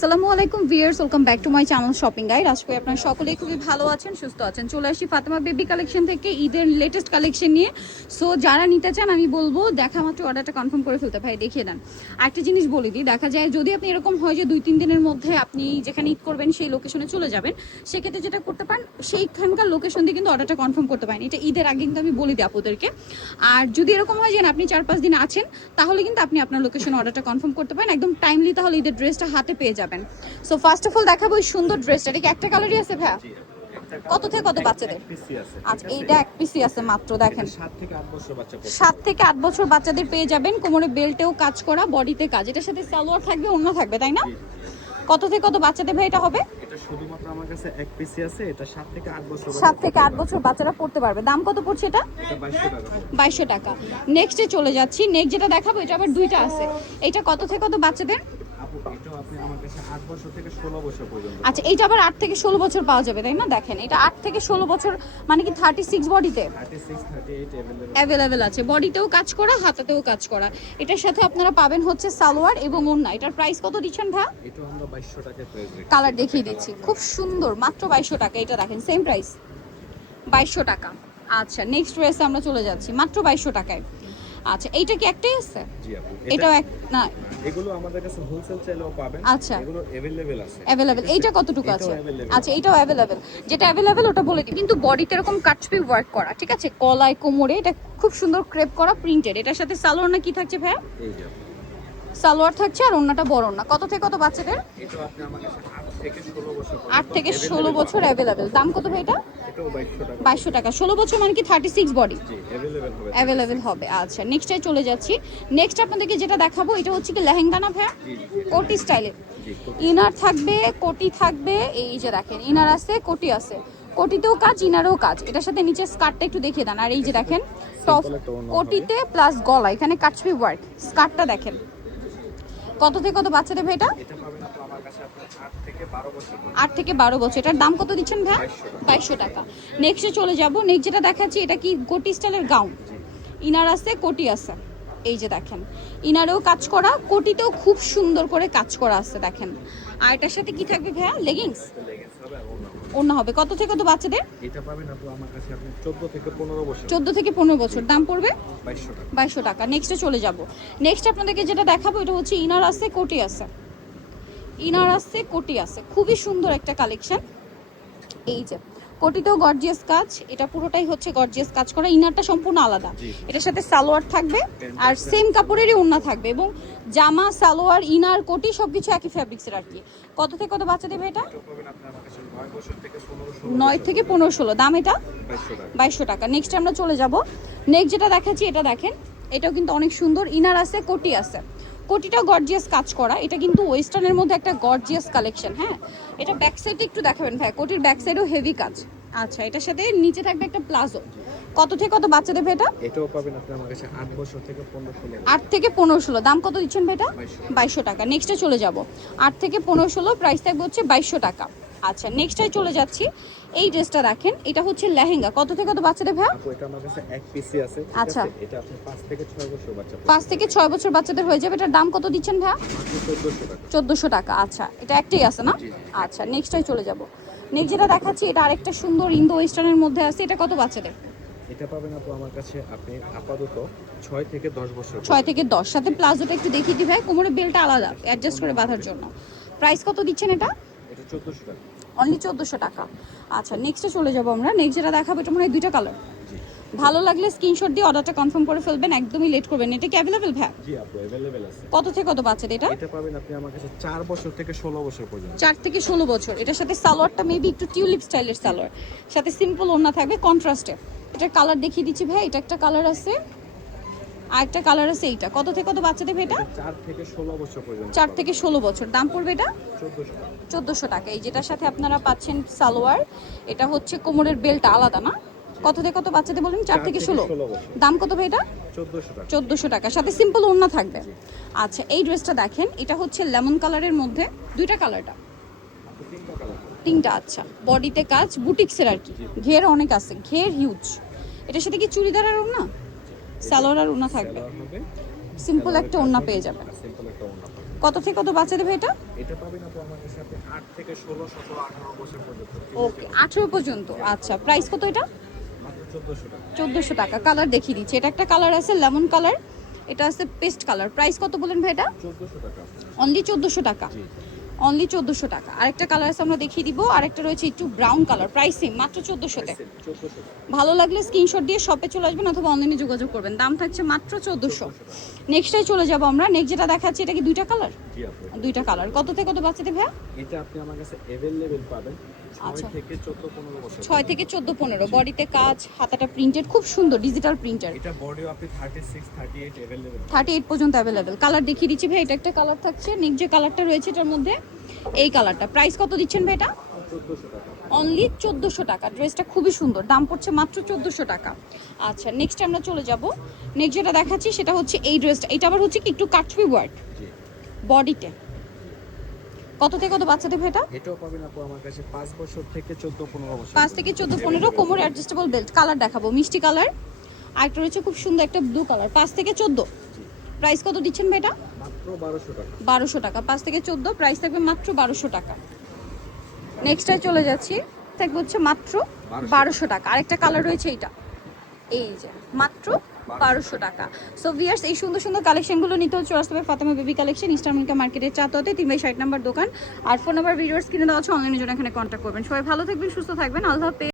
আসসালামু আলাইকুম viewers, welcome back to my channel shopping guide. আশা করি আপনারা সকলেই খুবই ভালো আছেন, সুস্থ আছেন। চলে আসি ফাতেমা বেবি কালেকশন থেকে ঈদের লেটেস্ট কালেকশন নিয়ে। সো যারা নিতে চান আমি বলবো দেখা মাত্র অর্ডারটা কনফার্ম করে ফেলতে। ভাই দেখিয়ে দেন। একটা জিনিস বলে দিই, দেখা যায় যদি আপনি এরকম হয় যে 2-3 দিনের মধ্যে আপনি যেখানে ঈদ করবেন সেই লোকেশনে চলে যাবেন, সেক্ষেত্রে যেটা করতে পারেন সেইখানকার লোকেশন দিয়ে কিন্তু অর্ডারটা কনফার্ম করতে পারেন। এটা ঈদের আগে কিন্তু আমি বলে দিই আপুদেরকে। আর যদি এরকম হয় যে আপনি 4-5 দিন আছেন, তাহলে কিন্তু আপনি আপনার লোকেশনে অর্ডারটা কনফার্ম করতে পারেন একদম টাইমলি, তাহলে ঈদের ড্রেসটা হাতে পেয়ে যাবেন। সো ফার্স্ট অফ অল দেখাবো এই সুন্দর ড্রেসটা। এটা কি একটা কালারই আছে ভাইয়া? কত থেকে কত বাচ্চাদের? আচ্ছা, এইটা এক পিসি আছে মাত্র। দেখেন 7 থেকে 8 বছর বাচ্চাদের পেয়ে যাবেন। কোমরে বেল্টেও কাজ করা, বডিতে কাজ। এটার সাথে সালোয়ার থাকবে, অন্য থাকবে, তাই না? কত থেকে কত বাচ্চাদের ভাই এটা হবে? এটা শুধুমাত্র আমার কাছে এক পিসি আছে। এটা 7 থেকে 8 বছর 7 থেকে 8 বছর বাচ্চারা পড়তে পারবে। দাম কত পড়ছে এটা? এটা 2200 টাকা। 2200 টাকা। নেক্সটে চলে যাচ্ছি। নেক্সট যেটা দেখাবো এটা আবার দুইটা আছে। এটা কত থেকে কত বাচ্চাদের? আপু এটা আপনি আমার কাছে 8 বছর থেকে 16 বছর পর্যন্ত। আচ্ছা, এইটা আবার 8 থেকে 16 বছর পাওয়া যাবে, তাই না? দেখেন এটা 8 থেকে 16 বছর, মানে কি 36 বডিতে 36 38 অ্যাভেলেবেল আছে। বডিতেও কাজ করা, হাতাতেও কাজ করা। এটার সাথে আপনারা পাবেন হচ্ছে সালোয়ার এবং ওড়না। এটার প্রাইস কত দিচ্ছেন ভাই? এটা আমরা 2200 টাকায় প্রাইস রেখেছি। কালার দেখিয়ে দিচ্ছি, খুব সুন্দর, মাত্র 2200 টাকা। এটা দেখেন সেম প্রাইস 2200 টাকা। আচ্ছা, নেক্সট ড্রেসে আমরা চলে যাচ্ছি মাত্র 2200 টাকায়। আচ্ছা, এইটা কি একটাই আছে? জি আপু, এটাও এক না? এগুলো আমাদের কাছে হোলসেল চাইলেও পাবেন। আচ্ছা, এগুলো अवेलेबल আছে। অ্যাভেলেবেল। এইটা কতটুকু আছে? available। আচ্ছা, এটাও অ্যাভেলেবেল। যেটা অ্যাভেলেবেল ওটা বলে দিই। কিন্তু বডিতে এরকম কাটছবি ওয়ার্ক করা, ঠিক আছে? গলায়, কোমরে এটা খুব সুন্দর ক্রেপ করা, প্রিন্টেড। এটার সাথে সালোয়ার না কি থাকছে ভাই? এই যে আপু, সালোয়ার থাকছে আর ওড়নাটা বড় ওড়না। কত থেকে কত বাচ্চাদের? এটা আপনি আমার কাছে 8 থেকে 16 বছর 8 থেকে 16 বছর অ্যাভেলেবেল। দাম কত ভাই এটা? এটাও 2200 টাকা। 2200 টাকা। 16 বছর মানে কি 36 বডি জি अवेलेबल হবে। অ্যাভেলেবেল হবে। আচ্ছা, নেক্সটে চলে যাচ্ছি। নেক্সট আপনাদেরকে যেটা দেখাবো এটা হচ্ছে কি লেহেঙ্গা না ভাইয়া? কোটি স্টাইলে জি ইনার থাকবে, কোটি থাকবে। এই যে দেখেন ইনার আছে, কোটি আছে। কোটিতেও কাজ, ইনারেও কাজ। এটার সাথে নিচে স্কার্টটা একটু দেখিয়ে দেন। আর এই যে দেখেন টপ, কোটিতে প্লাস গলা, এখানে কাটছবি ওয়ার্ক। স্কার্টটা দেখেন। কত থেকে কত বাচ্চাদের ভাই এটা? এটা পাবেন আপু আমার কাছে আপনার 8 থেকে 12 বছর। 8 থেকে 12 বছর। এটার দাম কত দিচ্ছেন ভাই? 2200 টাকা। নেক্সটে চলে যাব। নেক্সট যেটা দেখাচ্ছি এটা কি কোটি স্টাইলের গাউন। ইনার আছে, কোটি আছে। এই যে দেখেন ইনারেও কাজ করা, কোটিতেও খুব সুন্দর করে কাজ করা আছে দেখেন। আর এটার সাথে কি থাকবে ভাইয়া? লেগিংস, লেগিংস হবে আর ওড়না হবে। ওড়না হবে। কত থেকে কত বাচ্চাদের? এটা পাবেন আপু আমার কাছে আপনি 14 থেকে 15 বছর। 14 থেকে 15 বছর। দাম পড়বে 2200 টাকা। 2200 টাকা। নেক্সটে চলে যাব। নেক্সট আপনাদেরকে যেটা দেখাবো এটা হচ্ছে ইনার আছে, কোটি আছে। ইনার আছে, কোটি আছে। খুবই সুন্দর একটা কালেকশন। এই যে কোটিতেও গর্জিয়াস কাজ, এটা পুরোটাই হচ্ছে গর্জিয়াস কাজ করা। ইনারটা সম্পূর্ণ আলাদা। এটার সাথে সালোয়ার থাকবে আর সেম কাপড়েরই ওড়না থাকবে, এবং জামা, সালোয়ার, ইনার, কোটি সবকিছু একই ফ্যাব্রিক্সের আর কি। কত থেকে কত বাচ্চা দেবে এটা? এটা পাবেন আপনি আমার কাছে 9 বছর থেকে 15 9 থেকে 15-16। দাম এটা 2200 টাকা। 2200 টাকা। নেক্সট আমরা চলে যাব। নেক্সট যেটা দেখাচ্ছি এটা দেখেন, এটাও কিন্তু অনেক সুন্দর। ইনার আছে, কোটি আছে। কোটিটা গর্জিয়াস কাজ করা। এটা কিন্তু ওয়েস্টার্নের মধ্যে একটা গর্জিয়াস কালেকশন। হ্যাঁ, এটা ব্যাক সাইডে একটু দেখাবেন ভাই। কোটির ব্যাক সাইডেও হেভি কাজ। আচ্ছা, এটার সাথে নিচে থাকবে একটা প্লাজো। কত থেকে কত বাচ্চা দেবে এটা? এটাও পাবেন আপনি আমার কাছে 8 বছর থেকে 15-16। 8 থেকে 15-16। দাম কত দিচ্ছেন ভাই এটা? 2200 টাকা। নেক্সটে চলে যাব। 8 থেকে 15-16 প্রাইস থাকবে হচ্ছে 2200 টাকা। আচ্ছা, নেক্সটে চলে যাচ্ছি। এই ড্রেসটা দেখেন, এটা হচ্ছে লেহেঙ্গা। কত থেকে কত বাচ্চাদের ভাই? আপু এটা আমার কাছে এক পিসি আছে। ঠিক আচ্ছা। আছে, এটা আপনি 5 থেকে 6 বছর বাচ্চা 5 থেকে 6 বছর বাচ্চাদের হয়ে যাবে। এটার দাম কত দিচ্ছেন ভাই? 1400 টাকা। 1400 টাকা। আচ্ছা, এটা একটাই আছে না? আচ্ছা, নেক্সটটাই চলে যাব। নেক্সট যেটা দেখাচ্ছি এটা আরেকটা সুন্দর ইন্দো ওয়েস্টার্নের মধ্যে আছে। এটা কত বাচ্চাদের? এটা পাবেন আপু আমার কাছে আপনি আপাতত 6 থেকে 10 বছর। 6 থেকে 10। সাথে প্লাজোটা একটু দেখিয়ে দিই ভাই। কোমরে বেলটা আলাদা অ্যাডজাস্ট করে বাঁধার জন্য। প্রাইস কত দিচ্ছেন এটা? এটা 1400 টাকা। অনলি 1400 টাকা। আচ্ছা, নেক্সটে চলে যাব আমরা। নেক্সট যেটা দেখাবো এটা মনে হয় দুইটা কালার। জি ভালো লাগলে স্ক্রিনশট দিয়ে অর্ডারটা কনফার্ম করে ফেলবেন, একদমই লেট করবেন না। এটা কি অ্যাভেলেবেল ভাই? জি আপু अवेलेबल আছে। কত থেকে কত বাচ্চাদের এটা? এটা পাবেন আপনি আমার কাছে 4 বছর থেকে 16 বছর পর্যন্ত। 4 থেকে 16 বছর। এটার সাথে সালোয়ারটা মেবি একটু টিউলিপ স্টাইলের সালোয়ার, সাথে সিম্পল ওড়না থাকবে কন্ট্রাস্টে। এটার কালার দেখিয়ে দিচ্ছি ভাই। এটা একটা কালার আছে, আর একটা কালার আছে। এইটা কত থেকে কত বাচ্চাদের ভাই এটা? 4 থেকে 16 বছর পর্যন্ত। 4 থেকে 16 বছর। দাম পড়বে এটা 1400 টাকা। 1400 টাকা। এই যেটার সাথে আপনারা পাচ্ছেন সালোয়ার। এটা হচ্ছে কোমরের বেল্ট আলাদা না? কত থেকে কত বাচ্চাদের বলেন? 4 থেকে 16। দাম কত ভাই এটা? 1400 টাকা। 1400 টাকা। সাথে সিম্পল ওড়না থাকবে। আচ্ছা, এই ড্রেসটা দেখেন, এটা হচ্ছে লেমন কালারের মধ্যে। দুইটা কালারটা? আপু 3টা কালার। 3টা। আচ্ছা, বডিতে কাজ, বুটিক্সের আর কি। ঘের অনেক আছে, ঘের হিউজ। এটার সাথে কি চুড়িদার আর ওড়না, সালোয়ার আর ওড়না থাকবে? সালোয়ার হবে, সিম্পল একটা ওড়না পেয়ে যাবেন। সিম্পল একটা ওড়না পাবেন। কত থেকে কত বাচ্চা দেবে এটা? এটা পাবেন আপু আমার কাছে আপনি 8 থেকে 16, 17, 18 বছর পর্যন্ত। ওকে, 18 পর্যন্ত। আচ্ছা, প্রাইস কত এটা? মাত্র 1400 টাকা। 1400 টাকা। কালার দেখিয়ে দিচ্ছি, এটা একটা কালার আছে লেমন কালার, এটা আছে পেস্ট কালার। প্রাইস কত বলেন ভাই এটা? 1400 টাকা। অনলি 1400 টাকা। জি। অনলি 1400 টাকা। আরেকটা কালার আছে আমরা দেখিয়ে দিব, আরেকটা রয়েছে একটু ব্রাউন কালার, প্রাইস সেম, মাত্র 1400 তে। 1400 টাকা। ভালো লাগলে স্ক্রিনশট দিয়ে শপে চলে আসবেন অথবা অনলাইনে যোগাযোগ করবেন, দাম থাকছে মাত্র 1400। নেক্সটটাই চলে যাব আমরা। নেক্সট যেটা দেখাচ্ছি, এটা কি দুইটা কালার? জি আপু। দুইটা কালার। কত থেকে কত বাচ্চাদের ভাইয়া? এটা আপনি আমার কাছে अवेलेबल পাবেন আচ্ছা। 6 থেকে 14, 15 বছর। 6 থেকে 14, 15। বডিতে কাজ, হাতাটা প্রিন্টেড, খুব সুন্দর ডিজিটাল প্রিন্টার। এটা বডিও আপনি 36, 38 अवेलेबल। 38 পর্যন্ত অ্যাভেলেবেল। কালার দেখিয়ে দিচ্ছি ভাই, এটা একটা কালার থাকছে। নেক্সট যে কালারটা রয়েছে এটার মধ্যে এই কালারটা। প্রাইস কত দিচ্ছেন ভাই এটা? 1400 টাকা। অনলি 1400 টাকা। ড্রেসটা খুবই সুন্দর, দাম পড়ছে মাত্র 1400 টাকা। আচ্ছা, নেক্সট আমরা চলে যাব। নেক্সট যেটা দেখাচ্ছি সেটা হচ্ছে এই ড্রেসটা। এটা আবার হচ্ছে কি একটু কাটছবি ওয়ার্ক জি। বডিতে। কত থেকে কত বাচ্চাদের ভাই এটা? এটাও পাবেন আপু আমার কাছে 5 বছর থেকে 14, 15 বছর। 5 থেকে 14, 15। কোমর অ্যাডজাস্টেবল বেল্ট। কালার দেখাবো, মিষ্টি কালার। আরেকটা রয়েছে খুব সুন্দর একটা ব্লু কালার। 5 থেকে 14। প্রাইস কত দিচ্ছেন ভাই এটা? মাত্র 1200 টাকা। 1200 টাকা। 5 থেকে 14, প্রাইস থাকবে মাত্র 1200 টাকা। নেক্সটে চলে যাচ্ছি, থাকবে হচ্ছে মাত্র 1200 টাকা। আরেকটা কালার রয়েছে এইটা, এই যে মাত্র 1200 টাকা। সো ভিউয়ার্স, এই সুন্দর সুন্দর কালেকশনগুলো নিতে হচ্ছে চলে আসতে হবে ফাতেমা বেবি কালেকশন, ইস্টার্নমিকা মার্কেটের চাততে 3/60 নম্বর দোকান। আর ফোন নাম্বার ভিডিওস কিনে দেওয়া আছে, অনলাইনের জন্য এখানে কন্ট্যাক্ট করবেন। সবাই ভালো থাকবেন, সুস্থ থাকবেন, আল্লাহ হাফেজ।